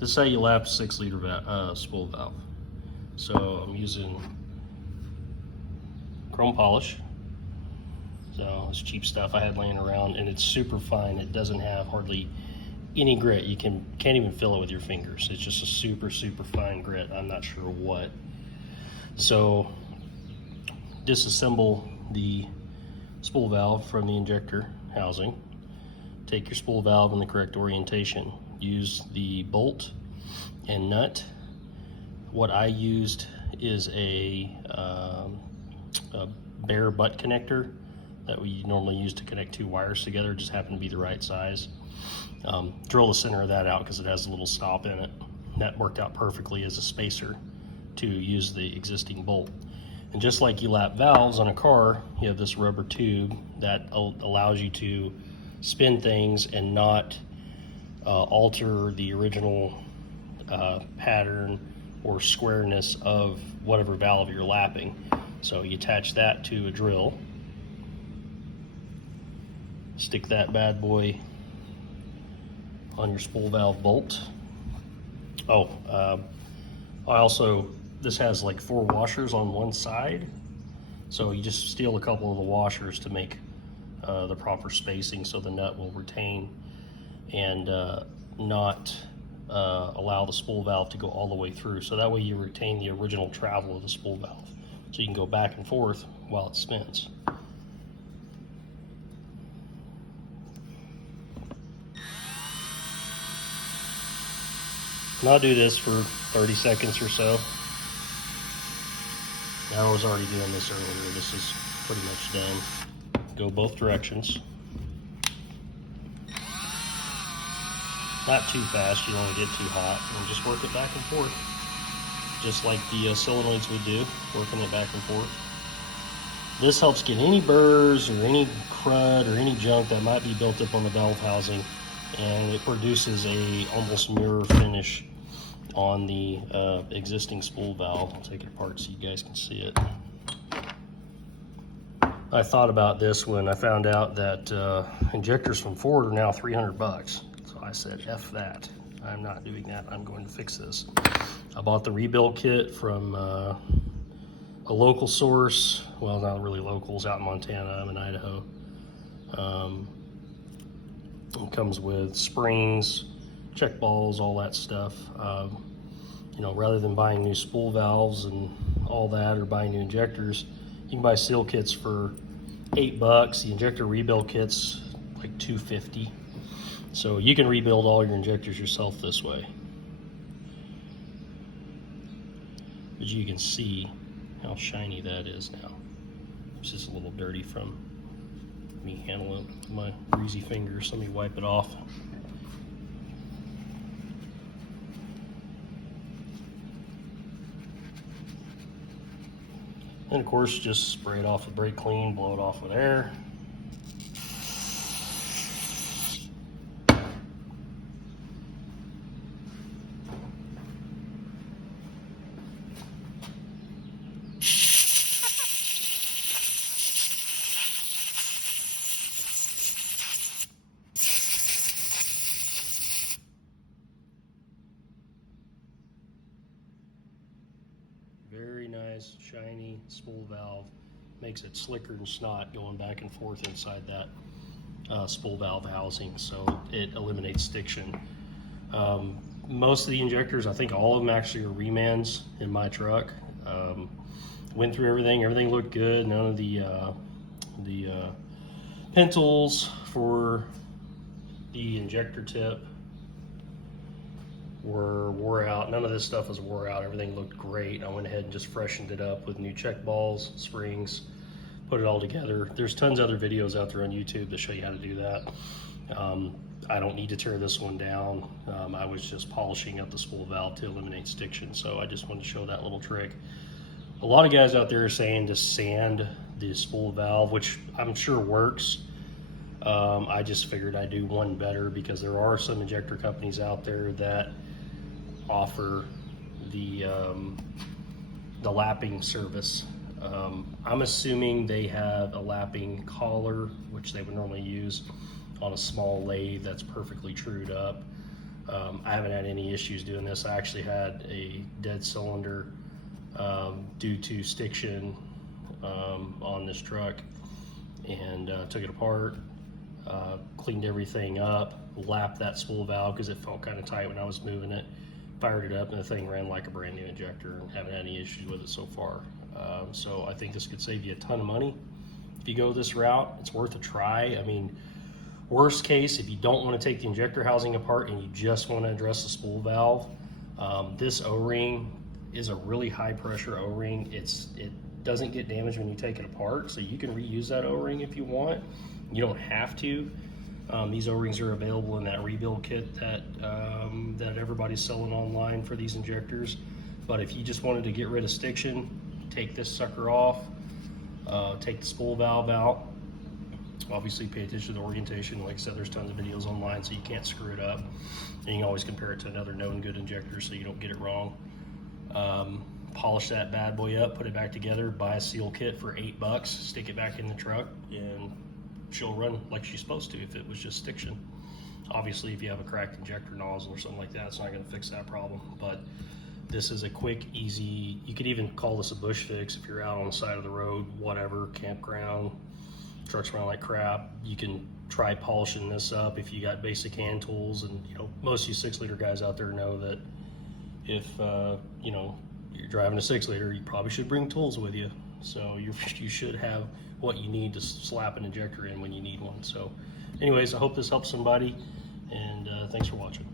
This is how you lap 6-liter spool valve. So I'm using chrome polish. So it's cheap stuff I had laying around, and it's super fine. It doesn't have hardly any grit. You can't even feel it with your fingers. It's just a super fine grit. I'm not sure what. So disassemble the spool valve from the injector housing. Take your spool valve in the correct orientation. Use the bolt and nut. What I used is a bare butt connector that we normally use to connect two wires together. It just happened to be the right size. Drill the center of that out because it has a little stop in it. That worked out perfectly as a spacer to use the existing bolt. And just like you lap valves on a car, you have this rubber tube that allows you to spin things and not alter the original pattern or squareness of whatever valve you're lapping. So you attach that to a drill, stick that bad boy on your spool valve bolt. This has like 4 washers on one side, so you just steal a couple of the washers to make the proper spacing so the nut will retain and not allow the spool valve to go all the way through. So that way you retain the original travel of the spool valve, so you can go back and forth while it spins. And I'll do this for 30 seconds or so. I was already doing this earlier. This is pretty much done. Go both directions. Not too fast, you don't want to get too hot. And just work it back and forth. Just like the solenoids would do, working it back and forth. This helps get any burrs or any crud or any junk that might be built up on the valve housing, and it produces a almost mirror finish on the existing spool valve. I'll take it apart so you guys can see it. I thought about this when I found out that injectors from Ford are now $300. So I said, F that. I'm not doing that. I'm going to fix this. I bought the rebuild kit from a local source. Well, not really local, it's out in Montana. I'm in Idaho. It comes with springs, check balls, all that stuff. You know, rather than buying new spool valves and all that, or buying new injectors, you can buy seal kits for $8. The injector rebuild kit's like $2.50. So you can rebuild all your injectors yourself this way. But you can see how shiny that is now. It's just a little dirty from me handling it with my greasy fingers. Let me wipe it off. And of course, just spray it off with brake clean, blow it off with air. Very nice, shiny spool valve. Makes it slicker than snot going back and forth inside that spool valve housing, so it eliminates stiction. Most of the injectors, I think all of them actually are remans in my truck. Went through everything looked good. None of the pintles for the injector tip wore out. None of this stuff was wore out. Everything looked great. I went ahead and just freshened it up with new check balls, springs, put it all together. There's tons of other videos out there on YouTube that show you how to do that. I don't need to tear this one down. I was just polishing up the spool valve to eliminate stiction, so I just wanted to show that little trick. A lot of guys out there are saying to sand the spool valve, which I'm sure works. I just figured I'd do one better because there are some injector companies out there that offer the lapping service. I'm assuming they have a lapping collar, which they would normally use on a small lathe that's perfectly trued up. I haven't had any issues doing this. I actually had a dead cylinder due to stiction on this truck, and took it apart, cleaned everything up, lapped that spool valve because it felt kind of tight when I was moving it, fired it up, and the thing ran like a brand new injector, and haven't had any issues with it so far. So I think this could save you a ton of money if you go this route. It's worth a try. I mean, worst case, if you don't want to take the injector housing apart and you just want to address the spool valve, this O-ring is a really high pressure O-ring. It doesn't get damaged when you take it apart, so you can reuse that O-ring if you want. You don't have to. These O-rings are available in that rebuild kit that that everybody's selling online for these injectors. But if you just wanted to get rid of stiction, take this sucker off, take the spool valve out. Obviously pay attention to the orientation. Like I said, there's tons of videos online, so you can't screw it up. And you can always compare it to another known good injector so you don't get it wrong. Polish that bad boy up, put it back together, buy a seal kit for $8, stick it back in the truck, and she'll run like she's supposed to if it was just stiction. Obviously, if you have a cracked injector nozzle or something like that, it's not going to fix that problem. But this is a quick, easy, you could even call this a bush fix if you're out on the side of the road, whatever, campground, trucks run like crap. You can try polishing this up if you got basic hand tools. And you know, most of you 6-liter guys out there know that if you know, you're driving a 6-liter, you probably should bring tools with you. So you should have what you need to slap an injector in when you need one. So anyways, I hope this helps somebody, and thanks for watching.